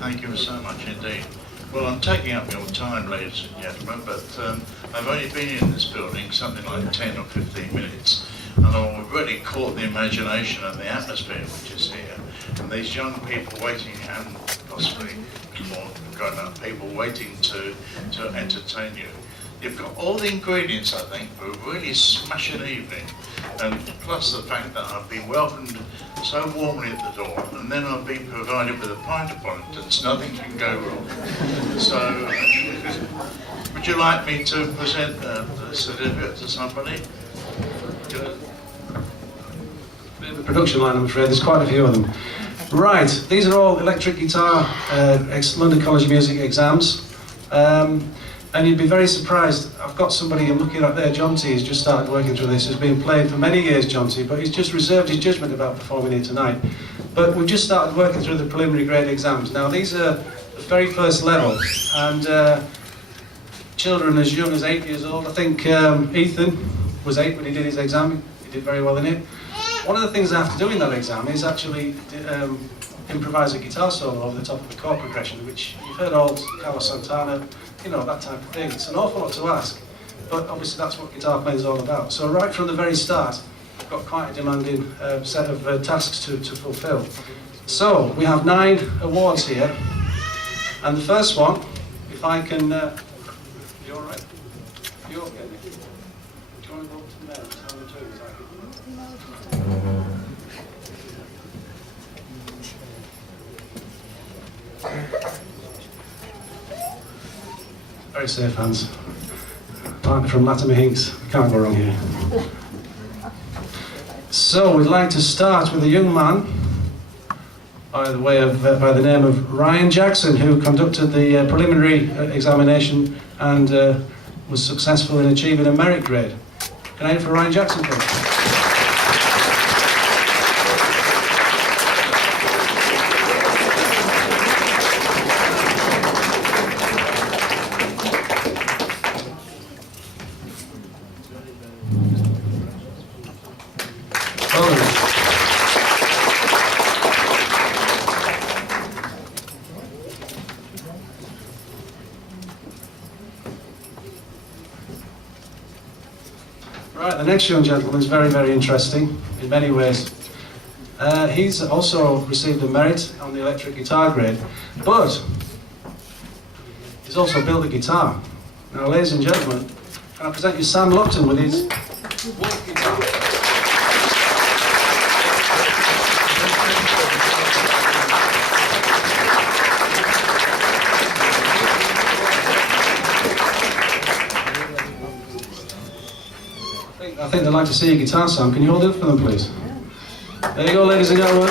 Thank you so much indeed. Well, I'm taking up your time, ladies and gentlemen, but I've only been in this building something like 10 or 15 minutes, and I've already caught the imagination and the atmosphere which is here, and these young people waiting, and possibly more grown-up people waiting to entertain you. You've got all the ingredients, I think, for a really smashing evening, and plus the fact that I've been welcomed so warmly at the door, and then I've been provided with a pint of Darlingtons. Nothing can go wrong. So, would you like me to present the certificate to somebody? The production line, I'm afraid. There's quite a few of them. Right, these are all electric guitar London College of Music exams. And you'd be very surprised. I've got somebody I'm looking at there, John T, who's just started working through this. Has been playing for many years, John T, but he's just reserved his judgment about performing here tonight. But we've just started working through the preliminary grade exams. Now these are the very first level, and children as young as 8 years old. I think Ethan was 8 when he did his exam. He did very well in it. One of the things I have to do in that exam is actually improvise a guitar solo over the top of the chord progression, which you've heard old Carlos Santana, you know, that type of thing. It's an awful lot to ask, but obviously that's what guitar playing is all about. So right from the very start, I've got quite a demanding set of tasks to fulfill. So we have 9 awards here, and the first one, if I can, you all right? You okay? Do you want to go up to there and tell me too? Very safe hands. Partner from Latimer Hinks. Can't go wrong here. So we'd like to start with a young man by the name of Ryan Jackson, who conducted the preliminary examination and was successful in achieving a merit grade. Can I hear for Ryan Jackson, please? Right, the next young gentleman is very, very interesting in many ways. He's also received a merit on the electric guitar grade, but he's also built a guitar. Now, ladies and gentlemen, can I present you Sam Lupton with his Wolf guitar. I think they'd like to see your guitar, Sam. Can you hold it for them, please? There you go, ladies and gentlemen.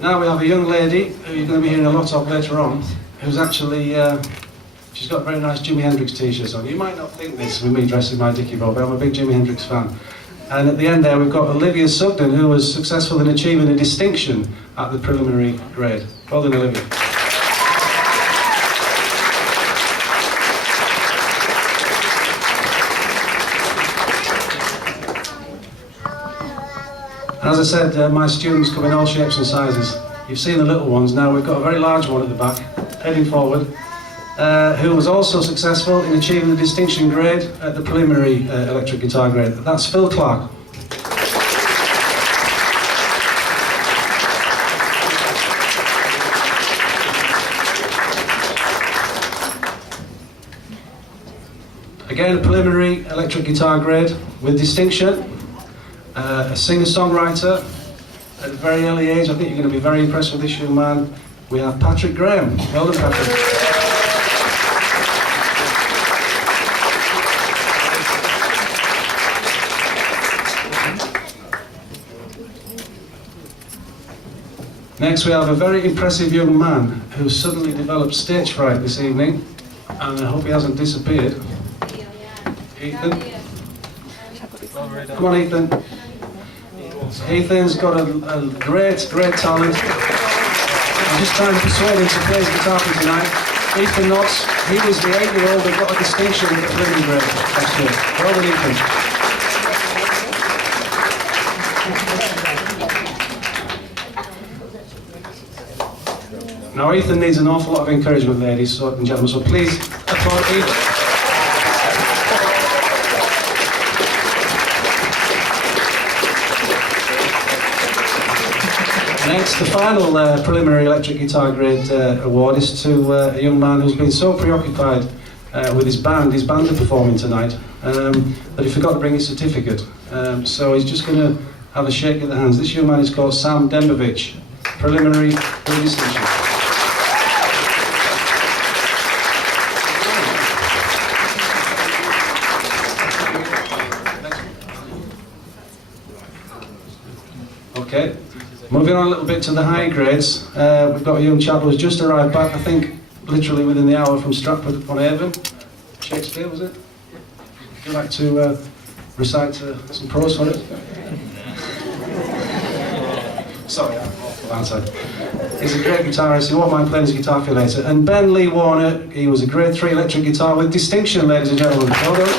Now we have a young lady who you're going to be hearing a lot of later on, who's actually, she's got a very nice Jimi Hendrix t-shirt on. You might not think this with me dressing my Dickie Bob, but I'm a big Jimi Hendrix fan. And at the end there we've got Olivia Sugden, who was successful in achieving a distinction at the preliminary grade. Well done, Olivia. As I said, my students come in all shapes and sizes. You've seen the little ones, now we've got a very large one at the back, heading forward, who was also successful in achieving the distinction grade at the preliminary electric guitar grade. That's Phil Clark. Again, a preliminary electric guitar grade with distinction. A singer-songwriter at a very early age. I think you're going to be very impressed with this young man. We have Patrick Graham. Well done, Patrick. Next we have a very impressive young man who suddenly developed stage fright this evening, and I hope he hasn't disappeared. Ethan. Come on, Ethan. Ethan's got a great talent. I'm just trying to persuade him to play his guitar for tonight. Ethan nods. He was the 8-year-old that got a distinction at the preliminary grade last year. Well done, Ethan. Now Ethan needs an awful lot of encouragement, ladies and gentlemen, so please applaud Ethan. Next, the final preliminary electric guitar grade award is to a young man who's been so preoccupied with his band are performing tonight, that he forgot to bring his certificate. So he's just going to have a shake of the hands. This young man is called Sam Dembovich, preliminary with distinction. Okay. Moving on a little bit to the high grades, we've got a young chap who's just arrived back, I think, literally within the hour from Stratford-upon-Avon. Shakespeare, was it? Would you like to recite some prose for it? Sorry, I'm awful, aren't I? He's a great guitarist, he won't mind playing his guitar for you later. And Ben Lee Warner, he was a grade 3 electric guitar with distinction, ladies and gentlemen. Well done.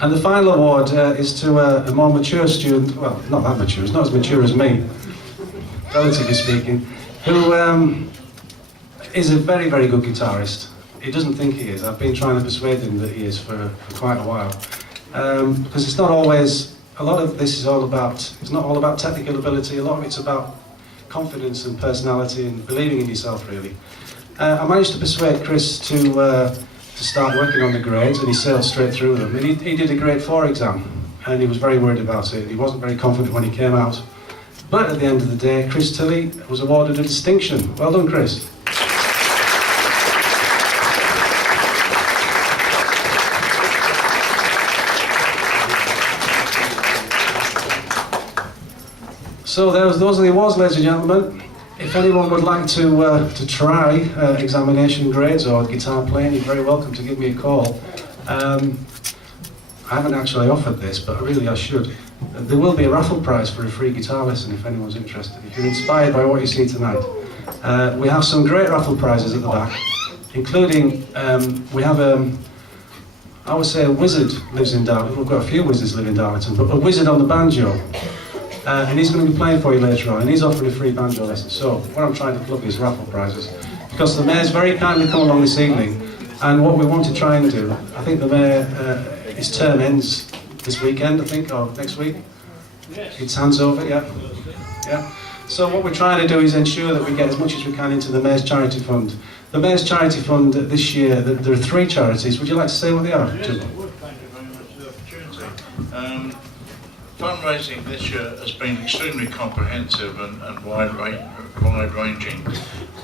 And the final award is to a more mature student, well, not that mature, he's not as mature as me, relatively speaking, who is a very, very good guitarist. He doesn't think he is. I've been trying to persuade him that he is for quite a while. Because it's not always, a lot of this is all about, it's not all about technical ability, a lot of it's about confidence and personality and believing in yourself, really. I managed to persuade Chris to start working on the grades, and he sailed straight through them. And he did a grade 4 exam, and he was very worried about it. He wasn't very confident when he came out. But at the end of the day, Chris Tilley was awarded a distinction. Well done, Chris. So those are the awards, ladies and gentlemen. If anyone would like to try examination grades or guitar playing, you're very welcome to give me a call. I haven't actually offered this, but really I should. There will be a raffle prize for a free guitar lesson if anyone's interested. If you're inspired by what you see tonight. We have some great raffle prizes at the back, including, we have I would say a wizard lives in Darlington. We've got a few wizards live in Darlington, but a wizard on the banjo. And he's going to be playing for you later on, and he's offering a free banjo lesson. So what I'm trying to plug is raffle prizes, because the mayor's very kindly come along this evening, and what we want to try and do, I think the mayor, his term ends this weekend, I think, or next week. It's hands over, yeah. So what we're trying to do is ensure that we get as much as we can into the mayor's charity fund. The mayor's charity fund this year, there are 3 charities. Would you like to say what they are? Yes, I would. Thank you very much for the opportunity. Fundraising this year has been extremely comprehensive and wide-ranging,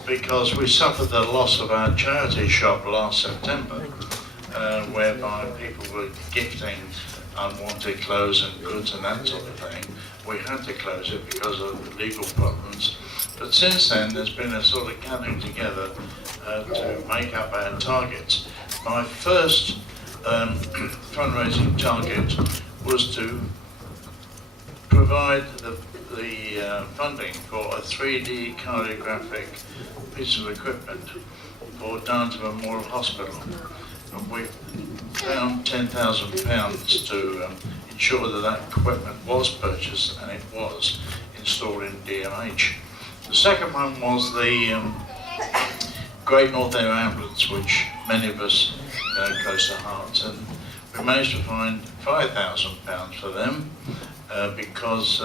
because we suffered the loss of our charity shop last September, whereby people were gifting unwanted clothes and goods and that sort of thing. We had to close it because of legal problems. But since then, there's been a sort of gathering together to make up our targets. My first fundraising target was to provide the funding for a 3D cardiographic piece of equipment for Darlington Memorial Hospital. And we found £10,000 to ensure that equipment was purchased, and it was installed in DMH. The second one was the Great North Air Ambulance, which many of us close to heart, and we managed to find £5,000 for them. Because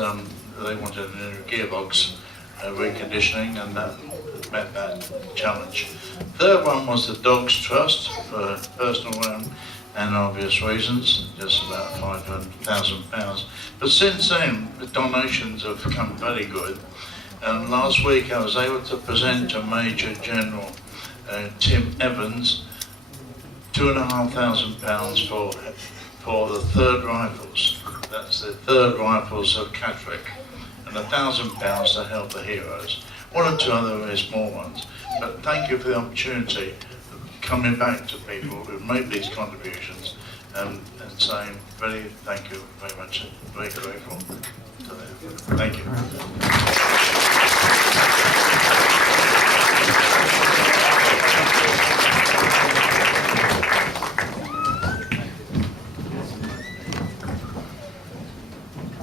they wanted a new gearbox reconditioning, and that met that challenge. Third one was the Dogs Trust for personal and obvious reasons, just about £500,000. But since then, the donations have become very good. And last week I was able to present to Major General Tim Evans £2,500 for the 3rd Rifles. That's the 3rd Rifles of Catterick, and £1,000 to help the heroes. 1 or 2 other very small ones. But thank you for the opportunity of coming back to people who made these contributions and saying very thank you very much, very grateful to them. Thank you.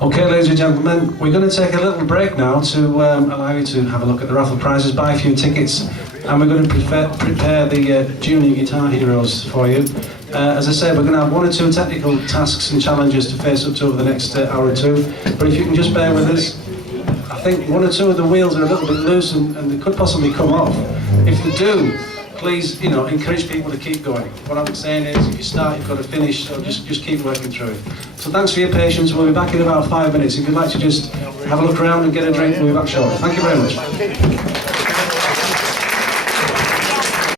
Okay, ladies and gentlemen, we're going to take a little break now to allow you to have a look at the raffle prizes, buy a few tickets, and we're going to prepare the junior guitar heroes for you. As I said, we're going to have 1 or 2 technical tasks and challenges to face up to over the next hour or 2, but if you can just bear with us, I think 1 or 2 of the wheels are a little bit loose and they could possibly come off. If they do, please, encourage people to keep going. What I'm saying is, if you start, you've got to finish, so just keep working through it. So thanks for your patience. We'll be back in about 5 minutes. If you'd like to just have a look around and get a drink, we'll be back shortly. Thank you very much.